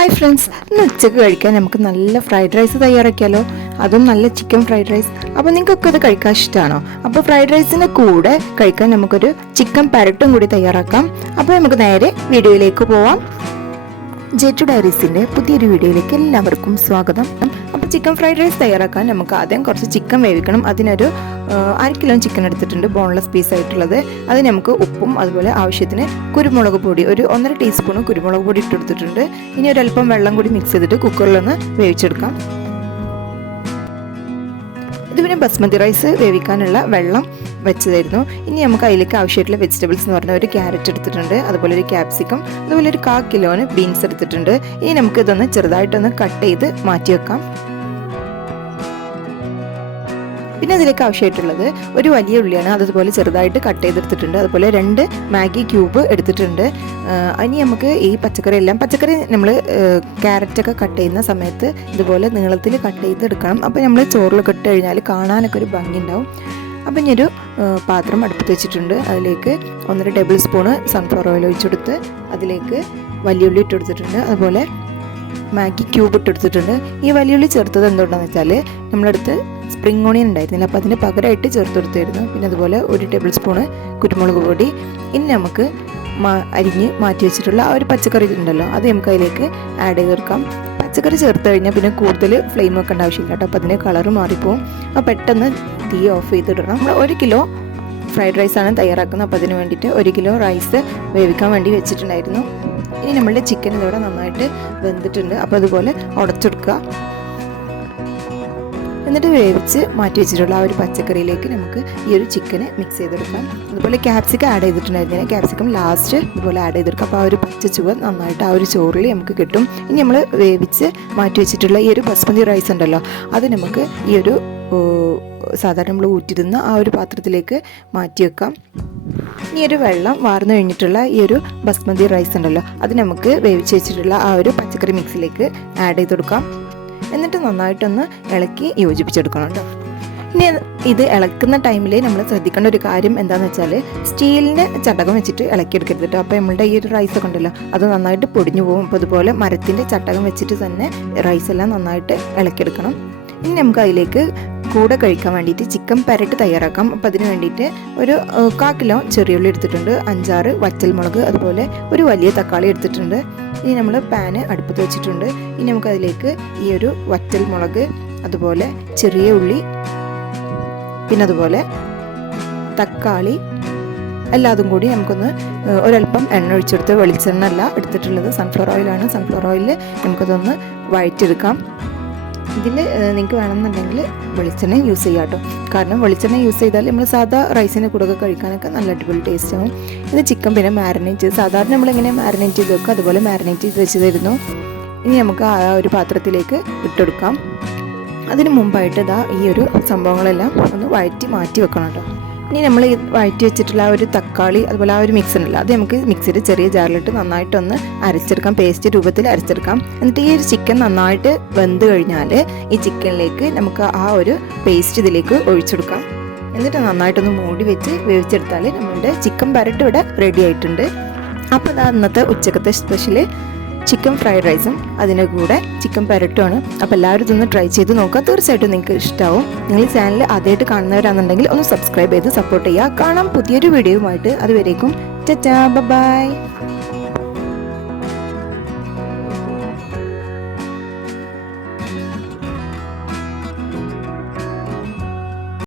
Hi friends ഇന്ന് ഉച്ചയ്ക്ക് കഴിക്കാൻ നമുക്ക് നല്ല ഫ്രൈഡ് റൈസ് തയ്യാറാക്കിയാലോ? അതും നല്ല ചിക്കൻ ഫ്രൈഡ് റൈസ് അപ്പോൾ നിങ്ങൾക്കൊക്കെ ഇത് കഴിക്കാൻ ഇഷ്ടമാണോ അപ്പോൾ ഫ്രൈഡ് റൈസിന്റെ കൂടെ കഴിക്കാൻ നമുക്കൊരു ചിക്കൻ പരട്ടും കൂടി തയ്യാറാക്കാം. അപ്പോൾ നമുക്ക് നേരെ വീഡിയോയിലേക്ക് പോവാം. ജെറ്റു ഡയറീസിന്റെ പുതിയൊരു വീഡിയോയിലേക്ക് എല്ലാവർക്കും സ്വാഗതം. ചിക്കൻ ഫ്രൈഡ് റൈസ് തയ്യാറാക്കാൻ നമുക്ക് ആദ്യം കുറച്ച് ചിക്കൻ വേവിക്കണം. അതിനൊരു അര കിലോ ചിക്കൻ എടുത്തിട്ടുണ്ട് ബോൺലെസ് പീസ് ആയിട്ടുള്ളത്. അത് നമുക്ക് ഉപ്പും അതുപോലെ ആവശ്യത്തിന് കുരുമുളക് പൊടി ഒരു ഒന്നര ടീസ്പൂൺ കുരുമുളക് പൊടി ഇട്ടെടുത്തിട്ടുണ്ട് ഇനി ഒരല്പം വെള്ളം കൂടി മിക്സ് ചെയ്തിട്ട് കുക്കറിലൊന്ന് വേവിച്ചെടുക്കാം. ഇത് ബസ്മതി റൈസ് വേവിക്കാനുള്ള വെള്ളം വെച്ചതായിരുന്നു. ഇനി നമുക്ക് അതിലേക്ക് ആവശ്യമായിട്ടുള്ള വെജിറ്റബിൾസ് എന്ന് പറഞ്ഞാൽ ഒരു ക്യാരറ്റ് എടുത്തിട്ടുണ്ട്. അതുപോലെ ഒരു ക്യാപ്സിക്കം അതുപോലെ ഒരു കാ കിലോന് ബീൻസ് എടുത്തിട്ടുണ്ട്. ഇനി നമുക്ക് ഇതൊന്ന് ചെറുതായിട്ടൊന്ന് കട്ട് ചെയ്ത് മാറ്റി വെക്കാം പിന്നെ അതിലേക്ക് ആവശ്യമായിട്ടുള്ളത് ഒരു വലിയ ഉള്ളിയാണ്. അതുപോലെ ചെറുതായിട്ട് കട്ട് ചെയ്തെടുത്തിട്ടുണ്ട്. അതുപോലെ രണ്ട് മാഗി ക്യൂബ് എടുത്തിട്ടുണ്ട്. ഇനി നമുക്ക് ഈ പച്ചക്കറി എല്ലാം പച്ചക്കറി നമ്മൾ ക്യാരറ്റൊക്കെ കട്ട് ചെയ്യുന്ന സമയത്ത് ഇതുപോലെ നീളത്തിൽ കട്ട് ചെയ്തെടുക്കണം. അപ്പോൾ നമ്മൾ ചോറിലൊക്കെ ഇട്ട് കഴിഞ്ഞാൽ കാണാനൊക്കെ ഒരു ഭംഗി ഉണ്ടാവും അപ്പം ഇനി ഒരു പാത്രം അടുപ്പത്ത് വെച്ചിട്ടുണ്ട്. അതിലേക്ക് ഒന്നര ടേബിൾ സ്പൂണ് സൺഫ്ലവർ ഓയിൽ ഒഴിച്ചെടുത്ത് അതിലേക്ക് വലിയ ഉള്ളി ഇട്ടെടുത്തിട്ടുണ്ട് അതുപോലെ മാഗി ക്യൂബ് ഇട്ടെടുത്തിട്ടുണ്ട് ഈ വലിയുള്ളി ചേർത്തത് എന്തുകൊണ്ടാന്ന് വെച്ചാൽ നമ്മളടുത്ത് സ്പ്രിംഗ് ഓണിയൻ ഉണ്ടായിരുന്നില്ല. അപ്പോൾ അതിന് പകരമായിട്ട് ചേർത്ത് കൊടുത്തായിരുന്നു പിന്നെ അതുപോലെ ഒരു ടേബിൾ സ്പൂണ് കുരുമുളക് പൊടി. ഇനി നമുക്ക് അരിഞ്ഞ് മാറ്റി വെച്ചിട്ടുള്ള ആ ഒരു പച്ചക്കറി ഉണ്ടല്ലോ അത് നമുക്ക് അതിലേക്ക് ആഡ് ചെയ്ത് കൊടുക്കാം. പച്ചക്കറി ചേർത്ത് കഴിഞ്ഞാൽ പിന്നെ കൂടുതൽ ഫ്ലെയിം വെക്കേണ്ട ആവശ്യമില്ല കേട്ടോ. അപ്പോൾ അതിന്റെ കളറ് മാറിപ്പോവും. അപ്പോൾ പെട്ടെന്ന് തീ ഓഫ് ചെയ്തിടണം നമ്മൾ ഒരു കിലോ ഫ്രൈഡ് റൈസാണ് തയ്യാറാക്കുന്നത്. അപ്പോൾ അതിന് വേണ്ടിയിട്ട് ഒരു കിലോ റൈസ് വേവിക്കാൻ വേണ്ടി വെച്ചിട്ടുണ്ടായിരുന്നു. ഇനി നമ്മളുടെ ചിക്കൻ ഇതോടെ നന്നായിട്ട് വെന്തിട്ടുണ്ട്. അപ്പോൾ അതുപോലെ ഉടച്ചെടുക്കുക. എന്നിട്ട് വേവിച്ച് മാറ്റി വെച്ചിട്ടുള്ള ആ ഒരു പച്ചക്കറിയിലേക്ക് നമുക്ക് ഈ ഒരു ചിക്കന് മിക്സ് ചെയ്തെടുക്കാം. അതുപോലെ ക്യാപ്സിക്കം ആഡ് ചെയ്തിട്ടുണ്ടായിരുന്നു. ക്യാപ്സിക്കം ലാസ്റ്റ് ഇതുപോലെ ആഡ് ചെയ്തെടുക്കാം. അപ്പോൾ ആ ഒരു പച്ച ചുവ നന്നായിട്ട് ആ ഒരു ചോറിൽ നമുക്ക് കിട്ടും. ഇനി നമ്മൾ വേവിച്ച് മാറ്റി വെച്ചിട്ടുള്ള ഈ ഒരു ബസ്മതി റൈസ് ഉണ്ടല്ലോ അത് നമുക്ക് ഈ ഒരു സാധാരണ നമ്മൾ ഊറ്റിരുന്ന ആ ഒരു പാത്രത്തിലേക്ക് മാറ്റി വെക്കാം. ഈ ഒരു വെള്ളം വാർന്നു കഴിഞ്ഞിട്ടുള്ള ഈ ഒരു ബസ്മതി റൈസ് ഉണ്ടല്ലോ അത് നമുക്ക് വേവിച്ച് വെച്ചിട്ടുള്ള ആ ഒരു പച്ചക്കറി മിക്സിലേക്ക് ആഡ് ചെയ്ത് കൊടുക്കാം. എന്നിട്ട് നന്നായിട്ടൊന്ന് ഇളക്കി യോജിപ്പിച്ചെടുക്കണം കേട്ടോ ഇനി ഇത് ഇളക്കുന്ന ടൈമിൽ നമ്മൾ ശ്രദ്ധിക്കേണ്ട ഒരു കാര്യം എന്താണെന്ന് വെച്ചാൽ സ്റ്റീലിന്റെ ചട്ടകം വെച്ചിട്ട് ഇളക്കിയെടുക്കരുത് കേട്ടോ. അപ്പോൾ നമ്മളുടെ ഈ ഒരു റൈസ് ഒക്കെ ഉണ്ടല്ലോ അത് നന്നായിട്ട് പൊടിഞ്ഞു പോകും. അപ്പോൾ അതുപോലെ മരത്തിന്റെ ചട്ടകം വെച്ചിട്ട് തന്നെ റൈസ് എല്ലാം നന്നായിട്ട് ഇളക്കിയെടുക്കണം. ഇനി നമുക്ക് അതിലേക്ക് കൂടെ കഴിക്കാൻ വേണ്ടിയിട്ട് ചിക്കൻ പരട്ട് തയ്യാറാക്കാം. അപ്പം അതിന് വേണ്ടിയിട്ട് ഒരു കാ കിലോ ചെറിയുള്ളി എടുത്തിട്ടുണ്ട്. അഞ്ചാറ് വറ്റൽമുളക് അതുപോലെ ഒരു വലിയ തക്കാളി എടുത്തിട്ടുണ്ട്. ഇനി നമ്മൾ പാന് അടുപ്പത്ത് വെച്ചിട്ടുണ്ട്. ഇനി നമുക്കതിലേക്ക് ഈ ഒരു വറ്റൽമുളക് അതുപോലെ ചെറിയ ഉള്ളി പിന്നെ അതുപോലെ തക്കാളി എല്ലാതും കൂടി നമുക്കൊന്ന് ഒരല്പം എണ്ണ ഒഴിച്ചെടുത്ത് വെളിച്ചെണ്ണ അല്ല എടുത്തിട്ടുള്ളത്. സൺഫ്ലവർ ഓയിലാണ് സൺഫ്ലവർ ഓയിലിൽ നമുക്കതൊന്ന് വഴറ്റിയെടുക്കാം. ഇതിൽ നിങ്ങൾക്ക് വേണമെന്നുണ്ടെങ്കിൽ വെളിച്ചെണ്ണ യൂസ് ചെയ്യാം കേട്ടോ കാരണം വെളിച്ചെണ്ണ യൂസ് ചെയ്താൽ നമ്മൾ സാധാ റൈസിന്റെ കൂടെ ഒക്കെ കഴിക്കാനൊക്കെ നല്ല അടിപൊളി ടേസ്റ്റ് ആവും. ഇത് ചിക്കൻ പിന്നെ മാരിനേറ്റ് ചെയ്ത് സാധാരണ നമ്മളെങ്ങനെ മാരിനേറ്റ് ചെയ്ത് വെക്കുക അതുപോലെ മാരിനേറ്റ് ചെയ്ത് വെച്ച് തരുന്നു. ഇനി നമുക്ക് ആ ഒരു പാത്രത്തിലേക്ക് ഇട്ടെടുക്കാം അതിന് മുമ്പായിട്ട് ഇതാ ഈ ഒരു സംഭവങ്ങളെല്ലാം ഒന്ന് വഴറ്റി മാറ്റി വെക്കണം കേട്ടോ ഇനി നമ്മൾ വഴറ്റി വെച്ചിട്ടുള്ള ആ ഒരു തക്കാളി അതുപോലെ ആ ഒരു മിക്സ് ഉണ്ടല്ലോ അത് നമുക്ക് മിക്സിയുടെ ചെറിയ ജാറിലിട്ട് നന്നായിട്ടൊന്ന് അരച്ചെടുക്കാം. പേസ്റ്റ് രൂപത്തിൽ അരച്ചെടുക്കാം. എന്നിട്ട് ഈ ഒരു ചിക്കൻ നന്നായിട്ട് വെന്ത് കഴിഞ്ഞാൽ ഈ ചിക്കനിലേക്ക് നമുക്ക് ആ ഒരു പേസ്റ്റ് ഇതിലേക്ക് ഒഴിച്ചെടുക്കാം. എന്നിട്ട് നന്നായിട്ടൊന്ന് മൂടി വെച്ച് വേവിച്ചെടുത്താൽ നമ്മുടെ ചിക്കൻ പരട്ട് ഇവിടെ റെഡി ആയിട്ടുണ്ട്. അപ്പോൾ അതാ ഇന്നത്തെ ഉച്ചക്കത്തെ സ്പെഷ്യൽ ചിക്കൻ ഫ്രൈഡ് റൈസും അതിന്റെ കൂടെ ചിക്കൻ പെരട്ടുമാണ്. അപ്പോൾ എല്ലാവരും ഇതൊന്ന് ട്രൈ ചെയ്ത് നോക്കുക. തീർച്ചയായിട്ടും നിങ്ങൾക്ക് ഇഷ്ടമാവും നിങ്ങൾ ചാനൽ ആദ്യമായിട്ട് കാണുന്നവരാണെന്നുണ്ടെങ്കിൽ ഒന്ന് സബ്സ്ക്രൈബ് ചെയ്ത് സപ്പോർട്ട് ചെയ്യുക. കാണാം പുതിയൊരു വീഡിയോയുമായിട്ട്. അതുവരേക്കും ചച്ചാ ബൈ